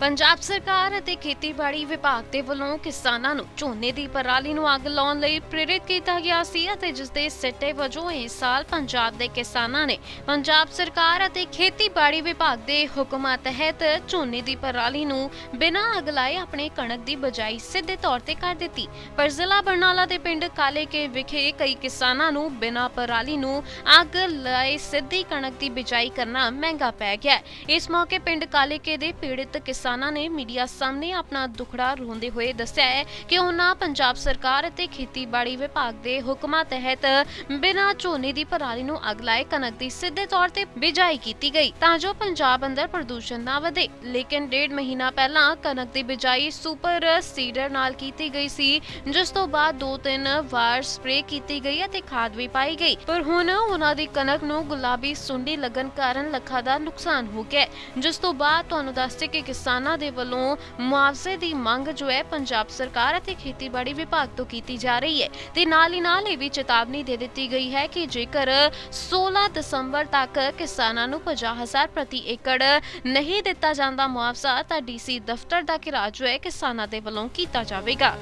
ਪੰਜਾਬ ਸਰਕਾਰ ਅਤੇ ਖੇਤੀਬਾੜੀ ਵਿਭਾਗ ਦੇ ਵੱਲੋਂ ਕਿਸਾਨਾਂ ਨੂੰ ਝੋਨੇ ਦੀ ਪਰਾਲੀ ਨੂੰ ਅੱਗ ਲਾਉਣ ਲਈ ਪ੍ਰੇਰਿਤ ਕੀਤਾ ਗਿਆ ਸੀ ਅਤੇ ਜਿਸ ਦੇ ਸਿੱਟੇ ਵਜੋਂ ਇਸ ਸਾਲ ਪੰਜਾਬ ਦੇ ਕਿਸਾਨਾਂ ਨੇ ਪੰਜਾਬ ਸਰਕਾਰ ਅਤੇ ਖੇਤੀਬਾੜੀ ਵਿਭਾਗ ਦੇ ਹੁਕਮਾਂ ਤਹਿਤ ਝੋਨੇ ਦੀ ਪਰਾਲੀ ਨੂੰ ਬਿਨਾਂ ਅੱਗ ਲਾਏ ਆਪਣੇ ਕਣਕ ਦੀ ਬਜਾਈ ਸਿੱਧੇ ਤੌਰ ਤੇ ਕਰ ਦਿੱਤੀ। ਪਰ ਜ਼ਿਲ੍ਹਾ ਬਰਨਾਲਾ ਦੇ ਪਿੰਡ ਕਾਲੇਕੇ ਵਿਖੇ ਕਈ ਕਿਸਾਨਾਂ ਨੂੰ ਬਿਨਾਂ ਪਰਾਲੀ ਨੂੰ ਅੱਗ ਲਾਏ ਸਿੱਧੀ ਕਣਕ ਦੀ ਬਿਜਾਈ ਕਰਨਾ ਮਹਿੰਗਾ ਪੈ ਗਿਆ। ਇਸ ਮੌਕੇ ਪਿੰਡ ਕਾਲੇਕੇ ਦੇ ਪੀੜਿਤ ਕਿਸਾਨ ਕਿਸਾਨਾਂ ਨੇ ਮੀਡੀਆ ਸਾਹਮਣੇ ਆਪਣਾ ਦੁਖੜਾ ਰੋਂਦੇ ਹੋਏ ਦੱਸਿਆ ਹੈ ਕਿ ਉਹਨਾਂ ਪੰਜਾਬ ਸਰਕਾਰ ਅਤੇ ਖੇਤੀਬਾੜੀ ਵਿਭਾਗ ਦੇ ਹੁਕਮਾਂ ਤਹਿਤ ਬਿਨਾਂ ਝੋਨੇ ਦੀ ਪਰਾਲੀ ਨੂੰ ਅੱਗ ਲਾਏ, ਕਣਕ ਦੀ ਸਿੱਧੇ ਤੌਰ ਤੇ ਬਿਜਾਈ ਕੀਤੀ ਗਈ ਤਾਂ ਜੋ ਪੰਜਾਬ ਅੰਦਰ ਪ੍ਰਦੂਸ਼ਣ ਨਾ ਵਧੇ। ਲੇਕਿਨ ਡੇਢ ਮਹੀਨਾ ਪਹਿਲਾਂ ਕਣਕ ਦੀ ਬਿਜਾਈ ਸੁਪਰ ਸੀਡਰ ਨਾਲ ਕੀਤੀ ਗਈ ਸੀ, ਜਿਸ ਤੋਂ ਬਾਅਦ ਦੋ ਤਿੰਨ ਵਾਰ ਸਪਰੇਅ ਕੀਤੀ ਗਈ ਅਤੇ ਖਾਦ ਵੀ ਪਾਈ ਗਈ। ਪਰ ਹੁਣ ਉਹਨਾਂ ਦੀ ਕਣਕ ਨੂੰ ਗੁਲਾਬੀ ਸੁੰਡੀ ਲੱਗਣ ਕਾਰਨ ਲੱਖਾਂ ਦਾ ਨੁਕਸਾਨ ਹੋ ਗਿਆ ਜਿਸ ਤੋਂ ਬਾਅਦ ਤੁਹਾਨੂੰ ਦੱਸਦੇ ਕਿ ਕਿਸਾਨ ਦੇ ਵੱਲੋਂ ਮੁਆਵਜ਼ੇ ਦੀ ਮੰਗ ਜੋ ਹੈ ਪੰਜਾਬ ਸਰਕਾਰ ਅਤੇ ਖੇਤੀਬਾੜੀ ਵਿਭਾਗ ਤੋਂ ਕੀਤੀ ਜਾ ਰਹੀ ਹੈ। ਤੇ ਨਾਲ ਹੀ ਨਾਲ ਇਹ ਵੀ ਚੇਤਾਵਨੀ ਦੇ ਦਿੱਤੀ ਗਈ ਹੈ ਕਿ ਜੇਕਰ 16 ਦਸੰਬਰ ਤੱਕ ਕਿਸਾਨਾਂ ਨੂੰ 50000 ਪ੍ਰਤੀ ਏਕੜ ਨਹੀਂ ਦਿੱਤਾ ਜਾਂਦਾ ਮੁਆਵਜ਼ਾ ਤਾਂ ਡੀਸੀ ਦਫ਼ਤਰ ਦਾ ਘਿਰਾਓ ਜੋ ਹੈ ਕਿਸਾਨਾਂ ਦੇ ਵੱਲੋਂ ਕੀਤਾ ਜਾਵੇਗਾ।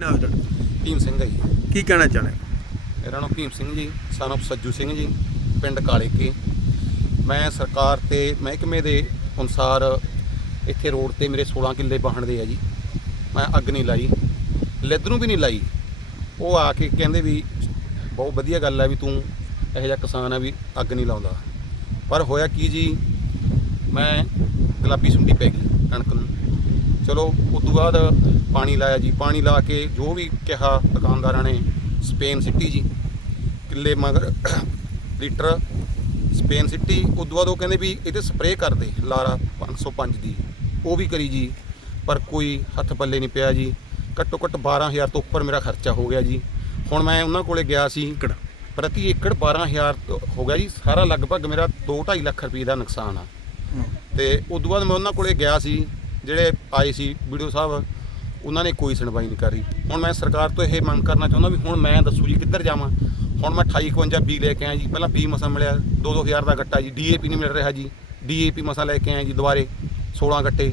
ਤੁਹਾਡਾ ਭੀਮ ਸਿੰਘ ਹੈ ਜੀ। ਕੀ ਕਹਿਣਾ ਚਾਹੁੰਦੇ? ਮੇਰਾ ਨਾਮ ਭੀਮ ਸਿੰਘ ਜੀ, son of ਸੱਜੂ ਸਿੰਘ ਜੀ, ਪਿੰਡ ਕਾਲੇਕੇ। ਮੈਂ ਸਰਕਾਰ ਤੇ ਮਹਿਕਮੇ ਦੇ ਅਨੁਸਾਰ ਇੱਥੇ ਰੋਡ ਤੇ ਮੇਰੇ 16 ਕਿੱਲੇ ਵਾਹਣ ਦੇ ਆ ਜੀ। ਮੈਂ ਅੱਗ ਨਹੀਂ ਲਾਈ, ਲਿੱਦ ਨੂੰ ਵੀ ਨਹੀਂ ਲਾਈ। ਉਹ ਆ ਕੇ ਕਹਿੰਦੇ ਵੀ ਬਹੁਤ ਵਧੀਆ ਗੱਲ ਹੈ ਵੀ ਤੂੰ ਇਹੋ ਜਿਹਾ ਕਿਸਾਨ ਆ ਵੀ ਅੱਗ ਨਹੀਂ ਲਾਉਂਦਾ। ਪਰ ਹੋਇਆ ਕੀ ਜੀ? ਮੈਂ ਗੁਲਾਬੀ ਸੁੰਡੀ ਪੈ ਗਈ ਕਣਕ ਨੂੰ। ਚਲੋ ਉਸ ਤੋਂ ਬਾਅਦ ਪਾਣੀ ਲਾਇਆ ਜੀ। ਪਾਣੀ ਲਾ ਕੇ ਜੋ ਵੀ ਕਿਹਾ ਦੁਕਾਨਦਾਰਾਂ ਨੇ ਸਪੇਨ ਸਿੱਟੀ ਜੀ। ਕਿੱਲੇ ਮਗਰ ਲੀਟਰ ਸਪੇਨ ਸਿੱਟੀ। ਤੋਂ ਬਾਅਦ ਉਹ ਕਹਿੰਦੇ ਵੀ ਇਹਦੇ ਸਪਰੇਅ ਕਰ ਦੇ ਲਾਰਾ 505 ਦੀ। ਉਹ ਵੀ ਕਰੀ ਜੀ। ਪਰ ਕੋਈ ਹੱਥ ਪੱਲੇ ਨਹੀਂ ਪਿਆ ਜੀ। ਘੱਟੋ ਘੱਟ 12000 ਤੋਂ ਉੱਪਰ ਮੇਰਾ ਖਰਚਾ ਹੋ ਗਿਆ ਜੀ। ਹੁਣ ਮੈਂ ਉਹਨਾਂ ਕੋਲੇ ਗਿਆ ਸੀ। ਏਕੜ। ਪ੍ਰਤੀ ਏਕੜ 12000 ਤੋਂ ਹੋ ਗਿਆ ਜੀ। ਸਾਰਾ ਲਗਭਗ ਮੇਰਾ 2.5 ਲੱਖ ਰੁਪਏ ਦਾ ਨੁਕਸਾਨ ਆ। ਤੇ ਉਦੋਂ ਬਾਅਦ ਮੈਂ ਉਹਨਾਂ ਕੋਲੇ ਗਿਆ ਸੀ। ਜਿਹੜੇ ਆਏ ਸੀ ਵੀਡੀਓ ਸਾਹਿਬ। ਉਹਨਾਂ ਨੇ ਕੋਈ ਸੁਣਵਾਈ ਨਹੀਂ ਕਰੀ ਹੁਣ ਮੈਂ ਸਰਕਾਰ ਤੋਂ ਇਹ ਮੰਗ ਕਰਨਾ ਚਾਹੁੰਦਾ ਵੀ ਹੁਣ ਮੈਂ ਦੱਸੂ ਜੀ ਕਿੱਧਰ ਜਾਵਾਂ। ਹੁਣ ਮੈਂ 2851 ਬੀ ਲੈ ਕੇ ਆਇਆ ਜੀ। ਪਹਿਲਾਂ ਬੀ ਮਸਾ ਮਿਲਿਆ 2-2000 ਦਾ ਗੱਟਾ ਜੀ। ਡੀਏਪੀ ਨਹੀਂ ਮਿਲ ਰਿਹਾ ਜੀ। ਡੀਏਪੀ ਮਸਾ ਲੈ ਕੇ ਆਇਆ ਜੀ ਦੁਬਾਰੇ 16 ਗੱਟੇ।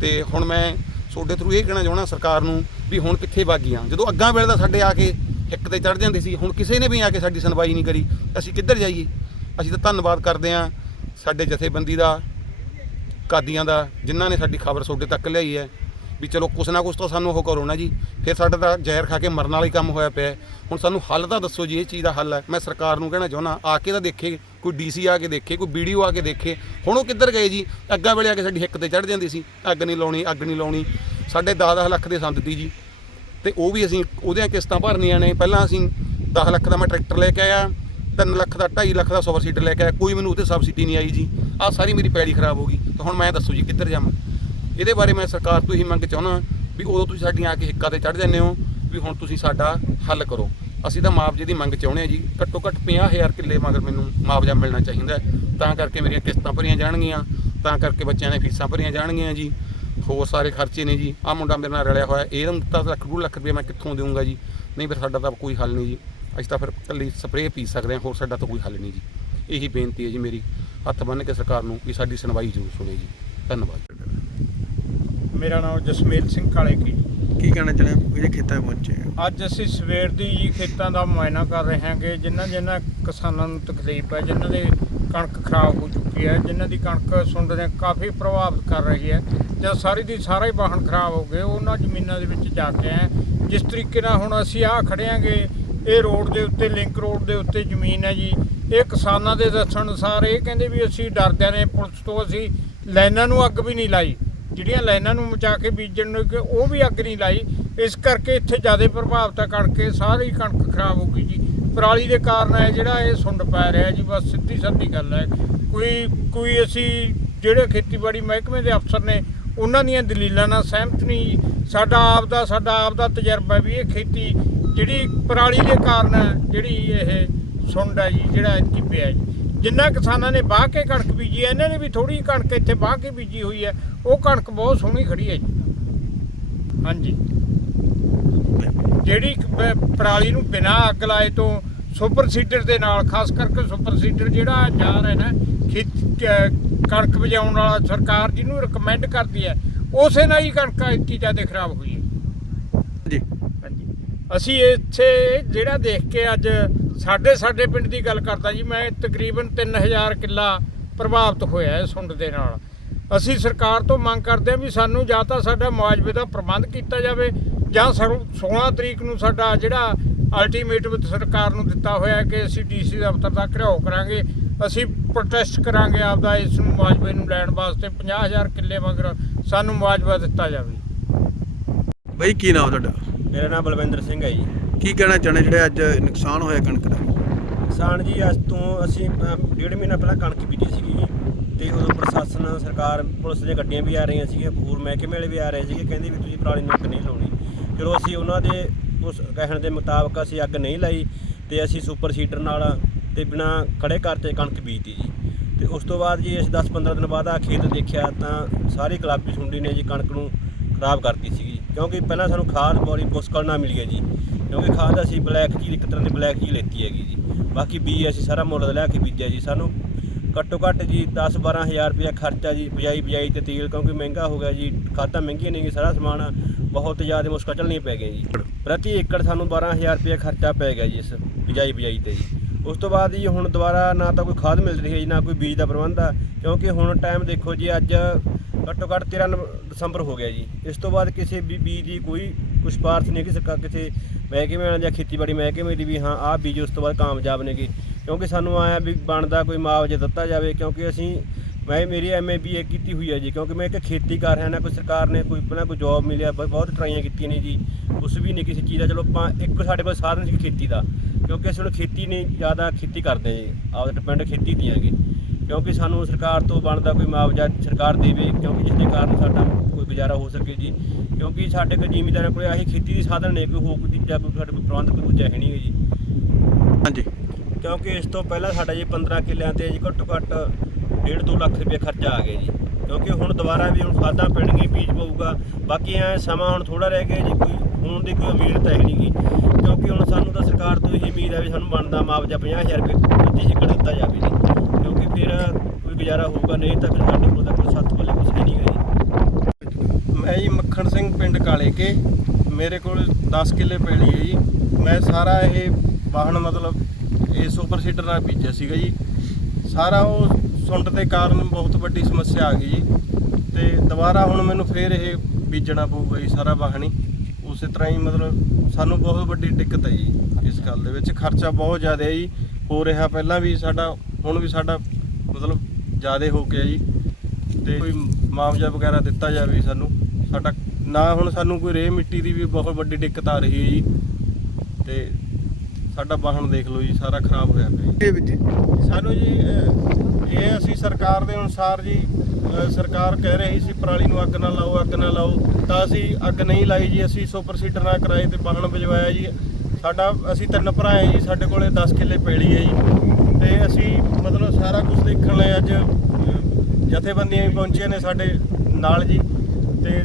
ਤੇ ਹੁਣ ਮੈਂ ਤੁਹਾਡੇ ਥਰੂ ਇਹ ਕਹਿਣਾ ਚਾਹੁੰਦਾ ਸਰਕਾਰ ਨੂੰ ਵੀ ਹੁਣ ਕਿੱਥੇ ਵਾਗੀਆਂ। ਜਦੋਂ ਅੱਗਾਂ ਵੇਲੇ ਦਾ ਸਾਡੇ ਆ ਕੇ ਇੱਕ ਤੇ ਚੜ ਜਾਂਦੇ ਸੀ, ਹੁਣ ਕਿਸੇ ਨੇ ਵੀ ਆ ਕੇ ਸਾਡੀ ਸੁਣਵਾਈ ਨਹੀਂ ਕਰੀ। ਅਸੀਂ ਕਿੱਧਰ ਜਾਈਏ? ਅਸੀਂ ਤਾਂ ਧੰਨਵਾਦ ਕਰਦੇ ਹਾਂ ਸਾਡੇ ਜਥੇਬੰਦੀ ਦਾ, ਕਾਦੀਆਂ ਦਾ, ਜਿਨ੍ਹਾਂ ਨੇ ਸਾਡੀ ਖਬਰ ਤੁਹਾਡੇ ਤੱਕ ਲਿਆਈ ਹੈ। ਵੀ ਚਲੋ ਕੁਛ ਨਾ ਕੁਛ ਤਾਂ ਸਾਨੂੰ ਉਹ ਕਰੋ ਨਾ ਜੀ। ਫਿਰ ਸਾਡਾ ਤਾਂ ਜ਼ਹਿਰ ਖਾ ਕੇ ਮਰਨ ਵਾਲਾ ਹੀ ਕੰਮ ਹੋਇਆ ਪਿਆ ਹੈ। ਹੁਣ ਸਾਨੂੰ ਹੱਲ ਤਾਂ ਦੱਸੋ ਜੀ, ਇਹ ਚੀਜ਼ ਦਾ ਹੱਲ ਹੈ। ਮੈਂ ਸਰਕਾਰ ਨੂੰ ਕਹਿਣਾ ਚਾਹੁੰਦਾ, ਆ ਕੇ ਤਾਂ ਦੇਖੇ, ਕੋਈ ਡੀਸੀ ਆ ਕੇ ਦੇਖੇ, ਕੋਈ ਵੀਡੀਓ ਆ ਕੇ ਦੇਖੇ। ਹੁਣ ਉਹ ਕਿੱਧਰ ਗਏ ਜੀ? ਅੱਗਾਂ ਵੇਲੇ ਆ ਕੇ ਸਾਡੀ ਹਿੱਕ ਤੇ ਚੜ ਜਾਂਦੀ ਸੀ। ਅੱਗ ਨਹੀਂ ਲਾਉਣੀ, ਅੱਗ ਨਹੀਂ ਲਾਉਣੀ। ਸਾਡੇ 10 ਲੱਖ ਦੇ ਸੰਦ ਤੀ ਜੀ। ਤੇ ਉਹ ਵੀ ਅਸੀਂ ਉਹਦੀਆਂ ਕਿਸ਼ਤਾਂ ਭਰਨੀਆਂ ਨੇ। ਪਹਿਲਾਂ ਅਸੀਂ 10 ਲੱਖ ਦਾ ਮੈਂ ਟਰੈਕਟਰ ਲੈ ਕੇ ਆਇਆ 3 ਲੱਖ ਦਾ 2.5 ਲੱਖ ਦਾ ਸੁਪਰ ਸੀਡਰ ਲੈ ਕੇ ਆਇਆ। ਕੋਈ ਮੈਨੂੰ ਉਹਤੇ ਸਬਸਿਡੀ ਨਹੀਂ ਆਈ ਜੀ। ਆਹ ਸਾਰੀ ਮੇਰੀ ਪੈੜੀ ਖਰਾਬ ਹੋ ਗਈ। ਤਾਂ ਹੁਣ ਮੈਂ ਦੱਸੋ ਜੀ, ਕਿੱਧਰ ਜਾਵਾਂ? ਇਹਦੇ ਬਾਰੇ ਮੈਂ ਸਰਕਾਰ ਤੋਂ ਇਹੀ ਮੰਗ ਚਾਹੁੰਦਾ ਵੀ ਉਦੋਂ ਤੁਸੀਂ ਸਾਡੀਆਂ ਆ ਕੇ ਹਿੱਕਾ ਤੇ ਚੜ ਜਾਂਦੇ ਹੋ ਵੀ ਹੁਣ ਤੁਸੀਂ ਸਾਡਾ ਹੱਲ ਕਰੋ। ਅਸੀਂ ਤਾਂ ਮੁਆਵਜ਼ੇ ਦੀ ਮੰਗ ਚਾਹੁੰਦੇ ਆ ਜੀ। ਘੱਟੋ ਘੱਟ 50000 ਕਿੱਲੇ ਮਗਰ ਮੈਨੂੰ ਮੁਆਵਜ਼ਾ ਮਿਲਣਾ ਚਾਹੀਦਾ ਤਾਂ ਕਰਕੇ ਮੇਰੀਆਂ ਕਿਸ਼ਤਾਂ ਭਰੀਆਂ ਜਾਣਗੀਆਂ। ਤਾਂ ਕਰਕੇ ਬੱਚਿਆਂ ਦੀਆਂ ਫੀਸਾਂ ਭਰੀਆਂ ਜਾਣਗੀਆਂ ਜੀ। ਹੋਰ ਸਾਰੇ ਖਰਚੇ ਨੇ ਜੀ। ਆ ਮੁੰਡਾ ਮੇਰੇ ਨਾਲ ਰਲਿਆ ਹੋਇਆ ਇਹਨੂੰ ਤਾਂ ਲੱਖ ਡੂਢ ਲੱਖ ਰੁਪਏ ਮੈਂ ਕਿੱਥੋਂ ਦੇਵਾਂਗਾ ਜੀ? ਨਹੀਂ ਫਿਰ ਸਾਡਾ ਤਾਂ ਕੋਈ ਹੱਲ ਨਹੀਂ ਜੀ। ਅਸੀਂ ਤਾਂ ਫਿਰ ਇਕੱਲੀ ਸਪਰੇਅ ਪੀ ਸਕਦੇ ਹਾਂ। ਹੋਰ ਸਾਡਾ ਤਾਂ ਕੋਈ ਹੱਲ ਨਹੀਂ ਜੀ। ਇਹੀ ਬੇਨਤੀ ਹੈ ਜੀ ਮੇਰੀ। ਹੱਥ ਬੰਨ੍ਹ ਕੇ ਸਰਕਾਰ ਨੂੰ ਵੀ ਸਾਡੀ ਸੁਣਵਾਈ ਜ਼ਰੂਰ ਸੁਣੇ ਜੀ। ਧੰਨਵਾਦ। ਮੇਰਾ ਨਾਮ ਜਸਮੇਲ ਸਿੰਘ ਕਾਲੇਕੀ। ਕੀ ਕਹਿਣਾ ਚਾਹੁੰਦੇ ਜਿਹੜੇ ਖੇਤਾਂ ਪਹੁੰਚੇ ਆ ਅੱਜ ਅਸੀਂ ਸਵੇਰ ਦੀ ਜੀ ਖੇਤਾਂ ਦਾ ਮੁਆਇਨਾ ਕਰ ਰਹੇ ਹਾਂਗੇ ਜਿਨ੍ਹਾਂ ਜਿਨ੍ਹਾਂ ਕਿਸਾਨਾਂ ਨੂੰ ਤਕਲੀਫ ਹੈ ਜਿਨ੍ਹਾਂ ਦੇ ਕਣਕ ਖਰਾਬ ਹੋ ਚੁੱਕੀ ਹੈ ਜਿਨ੍ਹਾਂ ਦੀ ਕਣਕ ਸੁੰਡ ਨੇ ਕਾਫੀ ਪ੍ਰਭਾਵਿਤ ਕਰ ਰਹੀ ਹੈ ਜਦ ਸਾਰੀ ਦੀ ਸਾਰਾ ਹੀ ਵਾਹਣ ਖਰਾਬ ਹੋ ਗਏ ਉਹਨਾਂ ਜ਼ਮੀਨਾਂ ਦੇ ਵਿੱਚ ਜਾ ਕੇ ਆਏ ਜਿਸ ਤਰੀਕੇ ਨਾਲ ਹੁਣ ਅਸੀਂ ਆਹ ਖੜੇ ਇਹ ਰੋਡ ਦੇ ਉੱਤੇ ਲਿੰਕ ਰੋਡ ਦੇ ਉੱਤੇ ਜ਼ਮੀਨ ਹੈ ਜੀ। ਇਹ ਕਿਸਾਨਾਂ ਦੇ ਦੱਸਣ ਅਨੁਸਾਰ ਇਹ ਕਹਿੰਦੇ ਵੀ ਅਸੀਂ ਡਰਦਿਆਂ ਨੇ ਪੁਲਿਸ ਤੋਂ ਅਸੀਂ ਲਾਈਨਾਂ ਨੂੰ ਅੱਗ ਵੀ ਨਹੀਂ ਲਾਈ। ਜਿਹੜੀਆਂ ਲਾਈਨਾਂ ਨੂੰ ਮਚਾ ਕੇ ਬੀਜਣ ਨੂੰ ਕਿ ਉਹ ਵੀ ਅੱਗ ਨਹੀਂ ਲਾਈ, ਇਸ ਕਰਕੇ ਇੱਥੇ ਜ਼ਿਆਦਾ ਪ੍ਰਭਾਵਿਤ ਹੈ ਕਣਕ ਇਹ ਸਾਰੀ ਕਣਕ ਖਰਾਬ ਹੋ ਗਈ ਜੀ। ਪਰਾਲੀ ਦੇ ਕਾਰਨ ਹੈ ਜਿਹੜਾ ਇਹ ਸੁੰਡ ਪੈ ਰਿਹਾ ਜੀ, ਬਸ ਸਿੱਧੀ ਸਾਦੀ ਗੱਲ ਹੈ। ਕੋਈ ਕੋਈ ਅਸੀਂ ਜਿਹੜੇ ਖੇਤੀਬਾੜੀ ਮਹਿਕਮੇ ਦੇ ਅਫਸਰ ਨੇ, ਉਹਨਾਂ ਦੀਆਂ ਦਲੀਲਾਂ ਨਾਲ ਸਹਿਮਤ ਨਹੀਂ ਸਾਡਾ ਆਪ ਦਾ ਸਾਡਾ ਆਪ ਦਾ ਤਜਰਬਾ ਵੀ ਇਹ ਖੇਤੀ ਜਿਹੜੀ ਪਰਾਲੀ ਦੇ ਕਾਰਨ ਜਿਹੜੀ ਇਹ ਸੁੰਡ ਹੈ ਜੀ, ਜਿਹੜਾ ਇੱਥੇ ਪਿਆ ਜੀ। ਜਿੰਨਾ ਕਿਸਾਨਾਂ ਨੇ ਵਾਹ ਕੇ ਕਣਕ ਬੀਜੀ ਹੈ ਇਹਨਾਂ ਨੇ ਵੀ ਥੋੜੀ ਕਣਕ ਇੱਥੇ ਵਾਹ ਕੇ ਬੀਜੀ ਹੋਈ ਹੈ। ਉਹ ਕਣਕ ਬਹੁਤ ਸੋਹਣੀ ਖੜੀ ਹੈ ਜੀ। ਹਾਂਜੀ। ਜਿਹੜੀ ਪਰਾਲੀ ਨੂੰ ਬਿਨਾਂ ਅੱਗ ਲਾਏ ਤੋਂ ਸੁਪਰ ਸੀਡਰ ਦੇ ਨਾਲ ਖਾਸ ਕਰਕੇ ਸੁਪਰ ਸੀਡਰ ਜਿਹੜਾ ਜਾ ਰਿਹਾ ਨਾ ਖੇਤ ਕਣਕ ਵਜਾਉਣ ਵਾਲਾ ਸਰਕਾਰ ਜਿਹਨੂੰ ਰეკਮੈਂਡ ਕਰਦੀ ਹੈ ਉਸੇ ਨਾਲ ਹੀ ਕਣਕ ਇੱਕੀ ਜ਼ਿਆਦਾ ਖਰਾਬ ਹੋਈ ਹੈ। ਜੀ। ਹਾਂਜੀ। ਅਸੀਂ ਇੱਥੇ ਜਿਹੜਾ ਦੇਖ ਕੇ ਅੱਜ ਸਾਡੇ ਸਾਡੇ ਪਿੰਡ ਦੀ ਗੱਲ ਕਰਦਾ ਜੀ ਮੈਂ ਤਕਰੀਬਨ 3000 ਕਿੱਲਾ ਪ੍ਰਭਾਵਿਤ ਹੋਇਆ ਹੈ ਸੁੰਡ ਦੇ ਨਾਲ। ਅਸੀਂ ਸਰਕਾਰ ਤੋਂ ਮੰਗ ਕਰਦੇ ਹਾਂ ਵੀ ਸਾਨੂੰ ਜਾਂ ਤਾਂ ਸਾਡਾ ਮੁਆਵਜ਼ੇ ਦਾ ਪ੍ਰਬੰਧ ਕੀਤਾ ਜਾਵੇ ਜਾਂ ਸਾਨੂੰ 16 ਤਰੀਕ ਨੂੰ ਸਾਡਾ ਜਿਹੜਾ ਅਲਟੀਮੇਟਮ ਸਰਕਾਰ ਨੂੰ ਦਿੱਤਾ ਹੋਇਆ ਹੈ ਕਿ ਅਸੀਂ ਡੀਸੀ ਦਫ਼ਤਰ ਦਾ ਘਿਰਾਓ ਕਰਾਂਗੇ ਅਸੀਂ ਪ੍ਰੋਟੈਸਟ ਕਰਾਂਗੇ ਆਪਦਾ ਇਸ ਨੂੰ ਮੁਆਵਜ਼ੇ ਨੂੰ ਲੈਣ ਵਾਸਤੇ 50000 ਕਿੱਲੇ ਮਗਰ ਸਾਨੂੰ ਮੁਆਵਜ਼ਾ ਦਿੱਤਾ ਜਾਵੇ। ਬਾਈ ਕੀ ਨਾਮ ਤੁਹਾਡਾ? ਮੇਰਾ ਨਾਮ ਬਲਵਿੰਦਰ ਸਿੰਘ ਹੈ ਜੀ। ਕੀ ਕਹਿਣਾ ਚਾਹੁੰਦੇ ਜਿਹੜੇ ਅੱਜ ਨੁਕਸਾਨ ਹੋਇਆ ਕਣਕ ਦਾ? ਕਿਸਾਨ ਜੀ ਅੱਜ ਤੋਂ ਅਸੀਂ ਅਮ, ਡੇਢ ਮਹੀਨਾ ਪਹਿਲਾਂ ਕਣਕ ਬੀਜੀ ਸੀਗੀ ਜੀ ਤੇ ਉਦੋਂ ਪ੍ਰਸ਼ਾਸਨ ਸਰਕਾਰ ਪੁਲਿਸ ਦੀਆਂ ਗੱਡੀਆਂ ਵੀ ਆ ਰਹੀਆਂ ਸੀਗੀਆਂ ਹੋਰ ਮਹਿਕਮੇ ਵਾਲੇ ਵੀ ਆ ਰਹੇ ਸੀਗੇ ਕਹਿੰਦੇ ਵੀ ਤੁਸੀਂ ਪਰਾਲੀ ਨੂੰ ਅੱਗ ਨਹੀਂ ਲਾਉਣੀ। ਚਲੋ ਅਸੀਂ ਉਹਨਾਂ ਦੇ ਉਸ ਕਹਿਣ ਦੇ ਮੁਤਾਬਕ ਅਸੀਂ ਅੱਗ ਨਹੀਂ ਲਾਈ ਤੇ ਅਸੀਂ ਸੁਪਰ ਸੀਡਰ ਨਾਲ ਤੇ ਬਿਨਾ ਖੜੇ ਕਰਤੇ ਕਣਕ ਬੀਜਤੀ ਜੀ। ਤੇ ਉਸ ਤੋਂ ਬਾਅਦ ਜੀ ਅਸੀਂ 10-15 ਦਿਨ ਬਾਅਦ ਆ ਖੇਤ ਦੇਖਿਆ ਤਾਂ ਸਾਰੀ ਗੁਲਾਬੀ ਸੁੰਡੀ ਨੇ ਜੀ ਕਣਕ ਨੂੰ ਖਰਾਬ ਕਰਤੀ ਸੀਗੀ ਕਿਉਂਕਿ ਪਹਿਲਾਂ ਸਾਨੂੰ ਖਾਦ ਬੜੀ ਮੁਸ਼ਕਲ ਨਾ ਮਿਲੀ ਹੈ ਜੀ। ਕਿਉਂਕਿ ਖਾਦ ਅਸੀਂ ਬਲੈਕ ਚੀਜ਼, ਇੱਕ ਤਰ੍ਹਾਂ ਦੀ ਬਲੈਕ ਚੀਜ਼ ਲੈਤੀ ਹੈਗੀ ਜੀ। ਬਾਕੀ ਬੀਜ ਅਸੀਂ ਸਾਰਾ ਮੁੱਲ ਦਾ ਲੈ ਕੇ ਬੀਜਿਆ ਜੀ ਸਾਨੂੰ। ਘੱਟੋ ਘੱਟ ਜੀ 10 12000 ਰੁਪਇਆ ਖਰਚਾ ਜੀ, ਬਿਜਾਈ ਬਿਜਾਈ ਤੇ ਤੇਲ, ਕਿਉਂਕਿ ਮਹਿੰਗਾ ਹੋ ਗਿਆ ਜੀ। ਖਾਦਾਂ ਮਹਿੰਗੀਆਂ ਨੇ ਜੀ ਸਾਰਾ ਸਮਾਨ, ਬਹੁਤ ਜ਼ਿਆਦਾ ਮੁਸ਼ਕਲ ਚੱਲਣੀ ਪੈ ਗਈ ਜੀ। ਪ੍ਰਤੀ ਏਕੜ ਸਾਨੂੰ 12000 ਰੁਪਇਆ ਖਰਚਾ ਪੈ ਗਿਆ ਜੀ ਇਸ ਬਿਜਾਈ ਬਿਜਾਈ ਤੇ ਜੀ। ਉਸ ਤੋਂ ਬਾਅਦ ਜੀ ਹੁਣ ਦੁਬਾਰਾ ਨਾ ਤਾਂ ਕੋਈ ਖਾਦ ਮਿਲ ਰਹੀ ਹੈ ਜੀ, ਨਾ ਕੋਈ ਬੀਜ ਦਾ ਪ੍ਰਬੰਧ ਆ। ਕਿਉਂਕਿ ਹੁਣ ਟਾਈਮ ਦੇਖੋ ਜੀ ਅੱਜ ਘੱਟੋ ਘੱਟ 13 ਨਵ- ਦਸੰਬਰ ਹੋ ਗਿਆ ਜੀ। ਇਸ ਤੋਂ ਬਾਅਦ ਕਿਸੇ ਵੀ ਬੀਜ ਦੀ ਕੋਈ ਕੁਛ ਪਾਰਥ ਨਹੀਂ ਕਿ ਸਰਕਾਰ ਕਿਸੇ ਮਹਿਕਮੇ ਨਾਲ ਜਾਂ ਖੇਤੀਬਾੜੀ ਮਹਿਕਮੇ ਦੀ ਵੀ ਹਾਂ, ਆਹ ਬੀਜ ਉਸ ਤੋਂ ਬਾਅਦ ਕਾਮਯਾਬ ਨੇਗੇ। ਕਿਉਂਕਿ ਸਾਨੂੰ ਆਇਆ ਵੀ ਬਣਦਾ ਕੋਈ ਮੁਆਵਜ਼ਾ ਦਿੱਤਾ ਜਾਵੇ, ਕਿਉਂਕਿ ਅਸੀਂ, ਮੈਂ, ਮੇਰੀ ਐਮਏ ਬੀਏ ਕੀਤੀ ਹੋਈ ਹੈ ਜੀ, ਕਿਉਂਕਿ ਮੈਂ ਇੱਕ ਖੇਤੀ ਕਰ ਰਿਹਾ ਨਾ ਕੋਈ ਸਰਕਾਰ ਨੇ ਕੋਈ ਪਹਿਲਾਂ ਕੋਈ ਜੌਬ ਮਿਲਿਆ ਬਹੁਤ ਟਰਾਈਆਂ ਕੀਤੀਆਂ ਨੇ ਜੀ। ਉਸ ਵੀ ਨਹੀਂ ਕਿਸੇ ਚੀਜ਼ ਦਾ, ਚਲੋ ਆਪਾਂ ਇੱਕ ਸਾਡੇ ਕੋਲ ਸਾਧਨ ਸੀ ਖੇਤੀ ਦਾ, ਕਿਉਂਕਿ ਅਸੀਂ ਹੁਣ ਖੇਤੀ ਨਹੀਂ, ਜ਼ਿਆਦਾ ਖੇਤੀ ਕਰਦੇ ਹਾਂ ਜੀ ਆਪ ਡਿਪੈਂਡ ਖੇਤੀ ਤੇ ਹੈਗੇ ਕਿਉਂਕਿ ਸਾਨੂੰ ਸਰਕਾਰ ਤੋਂ ਬਣਦਾ ਕੋਈ ਮੁਆਵਜ਼ਾ ਸਰਕਾਰ ਦੇਵੇ ਕਿਉਂਕਿ ਜਿਸ ਦੇ ਕਾਰਨ ਸਾਡਾ ਕੋਈ ਗੁਜ਼ਾਰਾ ਹੋ ਸਕੇ ਜੀ। ਕਿਉਂਕਿ ਸਾਡੇ ਕੋਲ ਜ਼ਿਮੀਂਦਾਰਾਂ ਕੋਲ ਆਹੀ ਖੇਤੀ ਦੇ ਸਾਧਨ ਨੇ ਕੋਈ ਹੋਰ ਕੋਈ ਤੀਜਾ ਕੋਈ ਸਾਡੇ ਕੋਲ ਪ੍ਰਬੰਧ ਕੋਈ ਦੂਜਾ ਹੈ ਨਹੀਂ ਗਾ ਜੀ। ਹਾਂਜੀ। ਕਿਉਂਕਿ ਇਸ ਤੋਂ ਪਹਿਲਾਂ ਸਾਡਾ ਜੀ 15 ਕਿੱਲਿਆਂ ਤੇ ਜੀ ਘੱਟੋ ਘੱਟ 1.5 2 ਲੱਖ ਰੁਪਏ ਖਰਚਾ ਆ ਗਿਆ ਜੀ। ਕਿਉਂਕਿ ਹੁਣ ਦੁਬਾਰਾ ਵੀ ਹੁਣ ਖਾਦਾਂ ਪੈਣਗੀਆਂ ਬੀਜ ਪਊਗਾ। ਬਾਕੀ ਐ ਸਮਾਂ ਹੁਣ ਥੋੜਾ ਰਹਿ ਗਿਆ ਜੀ ਕੋਈ ਹੁਣ ਦੀ ਕੋਈ ਉਮੀਦ ਤਾਂ ਹੈ ਨਹੀਂ ਗੀ ਕਿਉਂਕਿ ਹੁਣ ਸਾਨੂੰ ਤਾਂ ਸਰਕਾਰ ਤੋਂ ਇਹੀ ਉਮੀਦ ਹੈ ਵੀ ਸਾਨੂੰ ਬਣਦਾ ਮੁਆਵਜ਼ਾ 50000 ਰੁਪਏ ਪ੍ਰਤੀ ਏਕੜ ਦਿੱਤਾ ਜਾਵੇ ਜੀ। ਫਿਰ ਕੋਈ ਗੁਜ਼ਾਰਾ ਹੋਊਗਾ ਨਹੀਂ ਤਾਂ ਫਿਰ ਸਾਡੇ ਕੋਲ ਤਾਂ ਕੋਈ ਸੱਤ ਪੱਲੇ ਕੁਛ ਨਹੀਂ ਹੈ ਜੀ ਮੈਂ ਜੀ ਮੱਖਣ ਸਿੰਘ ਪਿੰਡ ਕਾਲੇ ਕੇ। ਮੇਰੇ ਕੋਲ 10 ਕਿੱਲੇ ਪੈਲੀ ਹੈ ਜੀ। ਮੈਂ ਸਾਰਾ ਇਹ ਵਾਹਣ ਮਤਲਬ ਇਹ ਸੁਪਰ ਸੀਡਰ ਨਾਲ ਬੀਜਿਆ ਸੀਗਾ ਜੀ। ਸਾਰਾ ਉਹ ਸੁੰਡ ਦੇ ਕਾਰਨ ਬਹੁਤ ਵੱਡੀ ਸਮੱਸਿਆ ਆ ਗਈ ਜੀ। ਤੇ ਦੁਬਾਰਾ ਹੁਣ ਮੈਨੂੰ ਫੇਰ ਇਹ ਬੀਜਣਾ ਪਊਗਾ ਜੀ ਸਾਰਾ ਵਾਹਣੀ ਉਸੇ ਤਰ੍ਹਾਂ ਹੀ ਮਤਲਬ ਸਾਨੂੰ ਬਹੁਤ ਵੱਡੀ ਦਿੱਕਤ ਹੈ ਜੀ ਇਸ ਗੱਲ ਦੇ ਵਿੱਚ। ਖਰਚਾ ਬਹੁਤ ਜ਼ਿਆਦਾ ਹੈ ਜੀ। ਹੋ ਰਿਹਾ ਪਹਿਲਾਂ ਵੀ ਸਾਡਾ, ਹੁਣ ਵੀ ਸਾਡਾ ਮਤਲਬ ਜ਼ਿਆਦਾ ਹੋ ਗਿਆ ਜੀ। ਤੇ ਕੋਈ ਮੁਆਵਜ਼ਾ ਵਗੈਰਾ ਦਿੱਤਾ ਜਾਵੇ ਸਾਨੂੰ ਸਾਡਾ ਨਾ ਹੁਣ ਸਾਨੂੰ ਕੋਈ ਰੇਹ ਮਿੱਟੀ ਦੀ ਵੀ ਬਹੁਤ ਵੱਡੀ ਦਿੱਕਤ ਆ ਰਹੀ ਹੈ ਜੀ। ਤੇ ਸਾਡਾ ਵਾਹਣ ਦੇਖ ਲਓ ਜੀ ਸਾਰਾ ਖਰਾਬ ਹੋਇਆ ਪਿਆ ਜੀ। ਇਹ ਵਿੱਚ? ਸਾਨੂੰ ਜੀ ਇਹ ਅਸੀਂ ਸਰਕਾਰ ਦੇ ਅਨੁਸਾਰ ਜੀ ਸਰਕਾਰ ਕਹਿ ਰਹੀ ਸੀ ਪਰਾਲੀ ਨੂੰ ਅੱਗ ਨਾ ਲਾਓ ਅੱਗ ਨਾ ਲਾਓ। ਤਾਂ ਅਸੀਂ ਅੱਗ ਨਹੀਂ ਲਾਈ ਜੀ ਅਸੀਂ ਸੁਪਰ ਸੀਡਰ ਨਾਲ ਕਿਰਾਏ ਤੇ ਵਾਹਣ ਭਜਵਾਇਆ ਜੀ। ਸਾਡਾ ਅਸੀਂ ਤਿੰਨ ਭਰਾ ਹੈ ਜੀ ਸਾਡੇ ਕੋਲੇ 10 ਕਿੱਲੇ ਪੈਲੀ ਹੈ ਜੀ। ਤੇ ਅਸੀਂ ਮਤਲਬ ਸਾਰਾ ਕੁਝ ਦੇਖਣ ਲਈ ਅੱਜ ਜਥੇਬੰਦੀਆਂ ਵੀ ਪਹੁੰਚੀਆਂ ਨੇ ਸਾਡੇ ਨਾਲ ਜੀ ਤੇ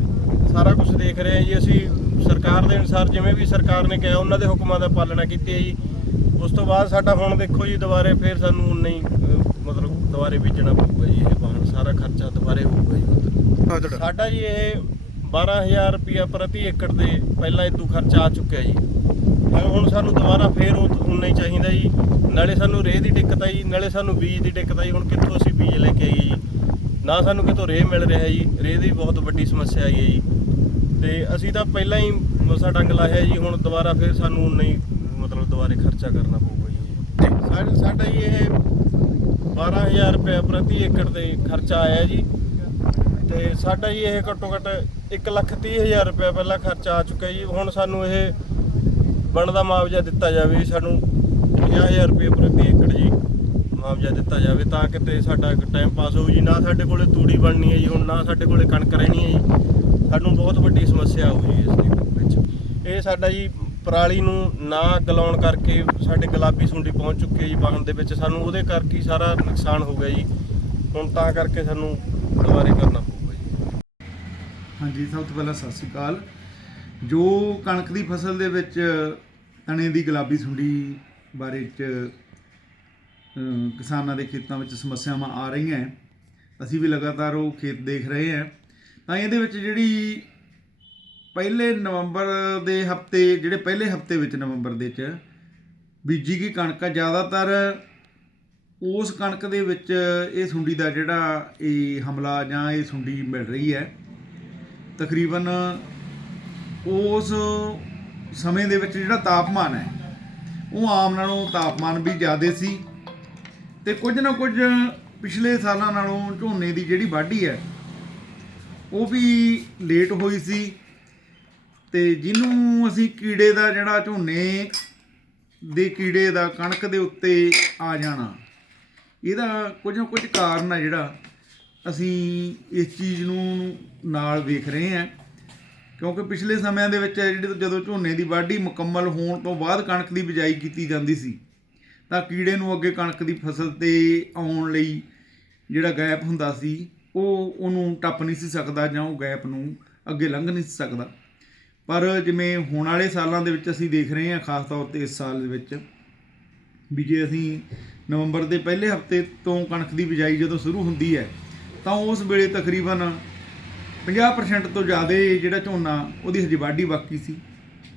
ਸਾਰਾ ਕੁਝ ਦੇਖ ਰਹੇ ਹਾਂ ਜੀ ਅਸੀਂ। ਸਰਕਾਰ ਦੇ ਅਨੁਸਾਰ ਜਿਵੇਂ ਵੀ ਸਰਕਾਰ ਨੇ ਕਿਹਾ ਉਹਨਾਂ ਦੇ ਹੁਕਮਾਂ ਦਾ ਪਾਲਣਾ ਕੀਤੀ ਹੈ ਜੀ। ਉਸ ਤੋਂ ਬਾਅਦ ਸਾਡਾ ਹੁਣ ਦੇਖੋ ਜੀ ਦੁਬਾਰੇ ਫੇਰ ਸਾਨੂੰ ਨਹੀਂ ਮਤਲਬ ਦੁਬਾਰੇ ਬੀਜਣਾ ਪਊਗਾ ਜੀ ਇਹ ਵਾਹਣ ਸਾਰਾ ਖਰਚਾ ਦੁਬਾਰੇ ਹੋਊਗਾ ਜੀ ਸਾਡਾ ਜੀ ਇਹ 12000 ਰੁਪਿਆ ਪ੍ਰਤੀ ਏਕੜ ਦੇ ਪਹਿਲਾਂ ਇਦੋਂ ਖਰਚਾ ਆ ਚੁੱਕਿਆ ਜੀ। ਹੁਣ ਹੁਣ ਸਾਨੂੰ ਦੁਬਾਰਾ ਫੇਰ ਉਹ ਉਨਾ ਹੀ ਚਾਹੀਦਾ ਜੀ। ਨਾਲੇ ਸਾਨੂੰ ਰੇਹ ਦੀ ਦਿੱਕਤ ਆਈ, ਨਾਲੇ ਸਾਨੂੰ ਬੀਜ ਦੀ ਦਿੱਕਤ ਆਈ, ਹੁਣ ਕਿੱਥੋਂ ਅਸੀਂ ਬੀਜ ਲੈ ਕੇ ਆਈਏ ਜੀ? ਨਾ ਸਾਨੂੰ ਕਿਤੋਂ ਰੇਹ ਮਿਲ ਰਿਹਾ ਜੀ, ਰੇਹ ਦੀ ਬਹੁਤ ਵੱਡੀ ਸਮੱਸਿਆ ਆਈ ਹੈ ਜੀ। ਤੇ ਅਸੀਂ ਤਾਂ ਪਹਿਲਾਂ ਹੀ ਮਸਾ ਡੰਗ ਲਾਇਆ ਜੀ, ਹੁਣ ਦੁਬਾਰਾ ਫੇਰ ਸਾਨੂੰ ਉਨਾ ਹੀ ਮਤਲਬ ਦੁਬਾਰੇ ਖਰਚਾ ਕਰਨਾ ਪਊਗਾ ਜੀ। ਸਾਡਾ ਸਾਡਾ ਜੀ ਇਹ 12000 ਰੁਪਏ ਪ੍ਰਤੀ ਏਕੜ 'ਤੇ ਖਰਚਾ ਆਇਆ ਜੀ। ਤੇ ਸਾਡਾ ਜੀ ਇਹ ਘੱਟੋ ਘੱਟ 130000 ਰੁਪਏ ਪਹਿਲਾਂ ਖਰਚਾ ਆ ਚੁੱਕਾ ਜੀ। ਹੁਣ ਸਾਨੂੰ ਇਹ ਬਣਦਾ ਮੁਆਵਜ਼ਾ ਦਿੱਤਾ ਜਾਵੇ, ਸਾਨੂੰ 50000 ਰੁਪਏ ਪ੍ਰਤੀ ਏਕੜ ਜੀ ਮੁਆਵਜ਼ਾ ਦਿੱਤਾ ਜਾਵੇ, ਤਾਂ ਕਿਤੇ ਸਾਡਾ ਟਾਈਮ ਪਾਸ ਹੋਊ ਜੀ। ਨਾ ਸਾਡੇ ਕੋਲੇ ਤੂੜੀ ਬਣਨੀ ਹੈ ਜੀ, ਹੁਣ ਨਾ ਸਾਡੇ ਕੋਲੇ ਕਣਕ ਰਹਿਣੀ ਹੈ ਜੀ। ਸਾਨੂੰ ਬਹੁਤ ਵੱਡੀ ਸਮੱਸਿਆ ਆਊ ਜੀ ਇਸ ਦੇ ਵਿੱਚ। ਇਹ ਸਾਡਾ ਜੀ ਪਰਾਲੀ ਨੂੰ ਨਾ ਗਲਾਉਣ ਕਰਕੇ ਸਾਡੇ ਗੁਲਾਬੀ ਸੁੰਡੀ ਪਹੁੰਚ ਚੁੱਕੀ ਹੈ ਜੀ ਵਾਹਨ ਦੇ ਵਿੱਚ। ਸਾਨੂੰ ਉਹਦੇ ਕਰਕੇ ਹੀ ਸਾਰਾ ਨੁਕਸਾਨ ਹੋ ਗਿਆ ਜੀ। ਹੁਣ ਤਾਂ ਕਰਕੇ ਸਾਨੂੰ ਦੁਬਾਰੇ ਕਰਨਾ ਪਊਗਾ ਜੀ। ਹਾਂਜੀ, ਸਭ ਤੋਂ ਪਹਿਲਾਂ ਸਤਿ ਸ਼੍ਰੀ ਅਕਾਲ। ਜੋ ਕਣਕ ਦੀ ਫਸਲ ਦੇ ਵਿੱਚ ਤਣੇ ਦੀ ਗੁਲਾਬੀ ਸੁੰਡੀ ਬਾਰੇ ਚ ਕਿਸਾਨਾਂ ਦੇ ਖੇਤਾਂ ਵਿੱਚ ਸਮੱਸਿਆਵਾਂ ਆ ਰਹੀਆਂ ਅਸੀਂ ਵੀ ਲਗਾਤਾਰ ਉਹ ਖੇਤ ਦੇਖ ਰਹੇ ਹਾਂ। ਤਾਂ ਇਹਦੇ ਵਿੱਚ ਜਿਹੜੀ ਪਹਿਲੇ ਨਵੰਬਰ ਦੇ ਹਫ਼ਤੇ, ਜਿਹੜੇ ਪਹਿਲੇ ਹਫ਼ਤੇ ਵਿੱਚ ਨਵੰਬਰ ਦੇ ਚ ਬੀਜੀ ਗਈ ਕਣਕ ਆ, ਜ਼ਿਆਦਾਤਰ ਉਸ ਕਣਕ ਦੇ ਵਿੱਚ ਇਹ ਸੁੰਡੀ ਦਾ ਜਿਹੜਾ ਇਹ ਹਮਲਾ ਜਾਂ ਇਹ ਸੁੰਡੀ ਮਿਲ ਰਹੀ ਹੈ। ਤਕਰੀਬਨ ਉਸ ਸਮੇਂ ਦੇ ਵਿੱਚ ਜਿਹੜਾ ਤਾਪਮਾਨ ਹੈ, ਉਹ ਆਮ ਨਾਲੋਂ ਤਾਪਮਾਨ ਵੀ ਜ਼ਿਆਦਾ ਸੀ ਤੇ ਕੁਝ ਨਾ ਕੁਝ ਪਿਛਲੇ ਸਾਲਾਂ ਨਾਲੋਂ ਝੋਨੇ ਦੀ ਜਿਹੜੀ ਵਾਢੀ ਹੈ, ਉਹ ਵੀ ਲੇਟ ਹੋਈ ਸੀ ਤੇ ਜਿਹਨੂੰ ਅਸੀਂ ਕੀੜੇ ਦਾ ਜਿਹੜਾ ਝੋਨੇ ਦੇ ਕੀੜੇ ਦਾ ਕਣਕ ਦੇ ਉੱਤੇ ਆ ਜਾਣਾ, ਇਹਦਾ ਕੁਝ ਨਾ ਕੁਝ ਕਾਰਨ ਆ ਜਿਹੜਾ ਅਸੀਂ ਇਸ ਚੀਜ਼ ਨੂੰ ਨਾਲ ਵੇਖ ਰਹੇ ਹਾਂ। ਕਿਉਂਕਿ ਪਿਛਲੇ ਸਮਿਆਂ ਦੇ ਵਿੱਚ ਜਿਹੜੇ ਜਦੋਂ ਝੋਨੇ ਦੀ ਵਾਢੀ ਮੁਕੰਮਲ ਹੋਣ ਤੋਂ ਬਾਅਦ ਕਣਕ ਦੀ ਬਿਜਾਈ ਕੀਤੀ ਜਾਂਦੀ ਸੀ, ਤਾਂ ਕੀੜੇ ਨੂੰ ਅੱਗੇ ਕਣਕ ਦੀ ਫਸਲ ਤੇ ਆਉਣ ਲਈ ਜਿਹੜਾ ਗੈਪ ਹੁੰਦਾ ਸੀ, ਉਹ ਉਹਨੂੰ ਟੱਪ ਨਹੀਂ ਸੀ ਸਕਦਾ ਜਾਂ ਉਹ ਗੈਪ ਨੂੰ ਅੱਗੇ ਲੰਘ ਨਹੀਂ ਸੀ ਸਕਦਾ। ਪਰ ਜਿਵੇਂ ਹੁਣ ਵਾਲੇ ਸਾਲਾਂ ਦੇ ਵਿੱਚ ਅਸੀਂ ਦੇਖ ਰਹੇ ਹਾਂ, ਖਾਸ ਤੌਰ ਤੇ ਇਸ ਸਾਲ ਦੇ ਵਿੱਚ, ਵੀ ਜੇ ਅਸੀਂ ਨਵੰਬਰ ਦੇ ਪਹਿਲੇ ਹਫ਼ਤੇ ਤੋਂ ਕਣਕ ਦੀ ਬਿਜਾਈ ਜਦੋਂ ਸ਼ੁਰੂ ਹੁੰਦੀ ਹੈ, ਤਾਂ ਉਸ ਵੇਲੇ ਤਕਰੀਬਨ 50% ਤੋਂ ਜ਼ਿਆਦਾ ਜਿਹੜਾ ਝੋਨਾ, ਉਹਦੀ ਹਜੇ ਵਾਢੀ ਬਾਕੀ ਸੀ।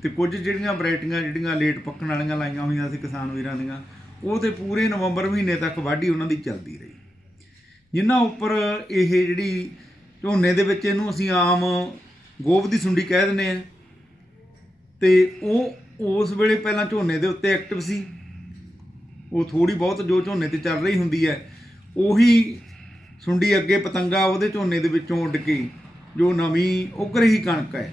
ਤੇ ਕੁਝ ਜਿਹੜੀਆਂ ਵੈਰਾਈਟੀਆਂ, ਜਿਹੜੀਆਂ ਲੇਟ ਪੱਕਣ ਵਾਲੀਆਂ ਲਾਈਆਂ ਹੋਈਆਂ ਸੀ ਕਿਸਾਨ ਵੀਰਾਂ ਦੀਆਂ, ਉਹ ਤੇ ਪੂਰੇ ਨਵੰਬਰ ਮਹੀਨੇ ਤੱਕ ਵਾਢੀ ਉਹਨਾਂ ਦੀ ਚੱਲਦੀ ਰਹੀ। ਜਿਨ੍ਹਾਂ ਉੱਪਰ ਇਹ ਜਿਹੜੀ ਝੋਨੇ ਦੇ ਵਿੱਚ ਇਹਨੂੰ ਅਸੀਂ ਆਮ ਗੋਬ ਦੀ ਸੁੰਡੀ ਕਹਿ ਦਿੰਦੇ ਆ ਤੇ ਉਹ ਉਸ ਵੇਲੇ ਪਹਿਲਾਂ ਝੋਨੇ ਦੇ ਉੱਤੇ ਐਕਟਿਵ ਸੀ। ਉਹ ਥੋੜੀ ਬਹੁਤ ਜੋ ਝੋਨੇ ਤੇ ਚੱਲ ਰਹੀ ਹੁੰਦੀ ਹੈ, ਉਹੀ ਸੁੰਡੀ ਅੱਗੇ ਪਤੰਗਾ ਉਹਦੇ ਝੋਨੇ ਦੇ ਵਿੱਚੋਂ ਉੱਡ ਕੇ ਜੋ ਨਵੀਂ ਉਗ ਰਹੀ ਕਣਕ ਹੈ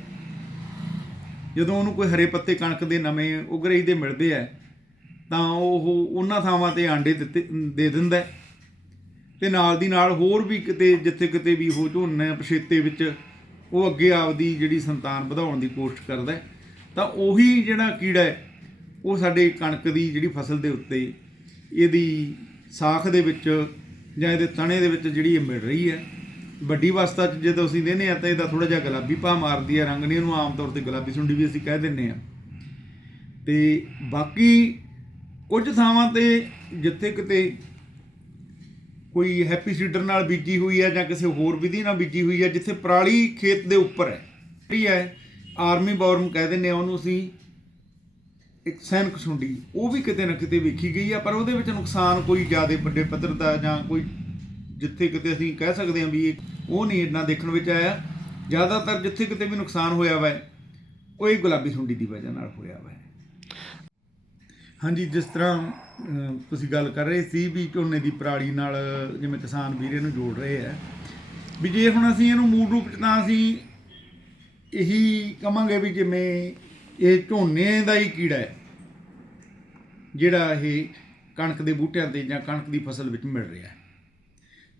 ਜਦੋਂ ਉਹਨੂੰ ਕੋਈ ਹਰੇ ਪੱਤੇ ਕਣਕ ਦੇ ਨਵੇਂ ਉਗ ਰਹੀ ਦੇ ਮਿਲਦੇ ਆ, ਤਾਂ ਉਹ ਉਹਨਾਂ ਥਾਵਾਂ ਤੇ ਆਂਡੇ ਦਿੱਤੇ, ਦੇ ਦਿੰਦਾ ਹੈ। ਤੇ ਨਾਲ ਦੀ ਨਾਲ ਹੋਰ ਵੀ ਕਿਤੇ, ਜਿੱਥੇ ਕਿਤੇ ਵੀ ਉਹ ਝੋਨੇ ਪਛੇਤੇ ਵਿੱਚ ਉਹ ਅੱਗੇ ਆਪਦੀ ਜਿਹੜੀ ਸੰਤਾਨ ਵਧਾਉਣ ਦੀ ਕੋਸ਼ਿਸ਼ ਕਰਦਾ ਤਾਂ ਉਹੀ ਜਿਹੜਾ ਕੀੜਾ ਹੈ, ਉਹ ਸਾਡੇ ਕਣਕ ਦੀ ਜਿਹੜੀ ਫਸਲ ਦੇ ਉੱਤੇ ਇਹਦੀ ਸਾਖ ਦੇ ਵਿੱਚ ਜਾਂ ਇਹਦੇ ਤਣੇ ਦੇ ਵਿੱਚ ਜਿਹੜੀ ਇਹ ਮਿਲ ਰਹੀ ਹੈ ਵੱਡੀ ਅਵਸਥਾ 'ਚ ਜਦੋਂ ਅਸੀਂ ਦਿੰਦੇ ਆ ਤਾਂ ਇਹਦਾ ਥੋੜਾ ਜਿਹਾ ਗੁਲਾਬੀ ਭਾਅ ਮਾਰਦੀ ਹੈ ਰੰਗ ਨਹੀਂ ਉਹਨੂੰ ਆਮ ਤੌਰ ਤੇ ਗੁਲਾਬੀ ਸੁੰਡੀ ਵੀ ਅਸੀਂ ਕਹਿ ਦਿੰਦੇ ਆ ਤੇ ਬਾਕੀ ਕੁਝ ਥਾਵਾਂ ਤੇ ਜਿੱਥੇ ਕਿਤੇ ਕੋਈ ਹੈਪੀ ਸੀਡਰ ਨਾਲ ਬੀਜੀ ਹੋਈ ਹੈ ਜਾਂ ਕਿਸੇ ਹੋਰ ਵਿਧੀ ਨਾਲ ਬੀਜੀ ਹੋਈ ਹੈ, ਜਿੱਥੇ ਪਰਾਲੀ ਖੇਤ ਦੇ ਉੱਪਰ ਹੈ। ਜਿਹੜੀ ਹੈ, ਆਰਮੀ ਬੌਰਮ ਕਹਿ ਦਿੰਦੇ ਆ ਉਹਨੂੰ ਅਸੀਂ ਇੱਕ ਸੈਨਿਕ ਸੁੰਡੀ, ਉਹ ਵੀ ਕਿਤੇ ਨਾ ਕਿਤੇ ਵੇਖੀ ਗਈ ਆ, ਪਰ ਉਹਦੇ ਵਿੱਚ ਨੁਕਸਾਨ ਕੋਈ ਜ਼ਿਆਦਾ ਵੱਡੇ ਪੱਧਰ ਦਾ ਜਾਂ ਕੋਈ ਜਿੱਥੇ ਕਿਤੇ ਅਸੀਂ ਕਹਿ ਸਕਦੇ ਹਾਂ ਵੀ ਇਹ ਉਹ ਨਹੀਂ ਇੰਨਾ ਦੇਖਣ ਵਿੱਚ ਆਇਆ। ਜ਼ਿਆਦਾਤਰ ਜਿੱਥੇ ਕਿਤੇ ਵੀ ਨੁਕਸਾਨ ਹੋਇਆ ਵਾ ਉਹ ਇਹ ਗੁਲਾਬੀ ਸੁੰਡੀ ਦੀ ਵਜ੍ਹਾ ਨਾਲ ਹੋਇਆ ਵਾ। ਹਾਂਜੀ, ਜਿਸ ਤਰ੍ਹਾਂ ਤੁਸੀਂ ਗੱਲ ਕਰ ਰਹੇ ਸੀ ਵੀ ਝੋਨੇ ਦੀ ਪਰਾਲੀ ਨਾਲ ਜਿਵੇਂ ਕਿਸਾਨ ਵੀਰ ਇਹਨੂੰ ਜੋੜ ਰਹੇ ਆ। ਵੀ ਜੇ ਹੁਣ ਅਸੀਂ ਇਹਨੂੰ ਮੂਲ ਰੂਪ ਚ ਤਾਂ ਅਸੀਂ ਇਹੀ ਕਵਾਂਗੇ ਵੀ ਜਿਵੇਂ ਇਹ ਝੋਨੇ ਦਾ ਹੀ ਕੀੜਾ ਹੈ, ਜਿਹੜਾ ਇਹ ਕਣਕ ਦੇ ਬੂਟਿਆਂ ਤੇ ਜਾਂ ਕਣਕ ਦੀ ਫਸਲ ਵਿੱਚ ਮਿਲ ਰਿਹਾ ਹੈ।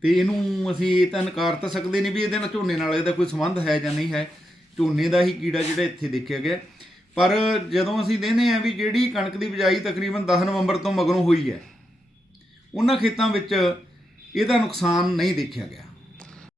ਤੇ ਇਹਨੂੰ ਅਸੀਂ ਇਹ ਤਾਂ ਨਕਾਰ ਤਾਂ ਸਕਦੇ ਨਹੀਂ ਵੀ ਇਹਦੇ ਨਾਲ ਝੋਨੇ ਨਾਲ ਇਹਦਾ ਕੋਈ ਸੰਬੰਧ ਹੈ ਜਾਂ ਨਹੀਂ ਹੈ। ਝੋਨੇ ਦਾ ਹੀ ਕੀੜਾ ਜਿਹੜਾ ਇੱਥੇ ਦੇਖਿਆ ਗਿਆ। ਪਰ ਜਦੋਂ ਅਸੀਂ ਦੇਖਦੇ ਹਾਂ ਵੀ ਜਿਹੜੀ ਕਣਕ ਦੀ ਬਿਜਾਈ ਤਕਰੀਬਨ 10 ਨਵੰਬਰ ਤੋਂ ਮਗਰੋਂ ਹੋਈ ਹੈ, ਉਹਨਾਂ ਖੇਤਾਂ ਵਿੱਚ ਇਹਦਾ ਨੁਕਸਾਨ ਨਹੀਂ ਦੇਖਿਆ ਗਿਆ।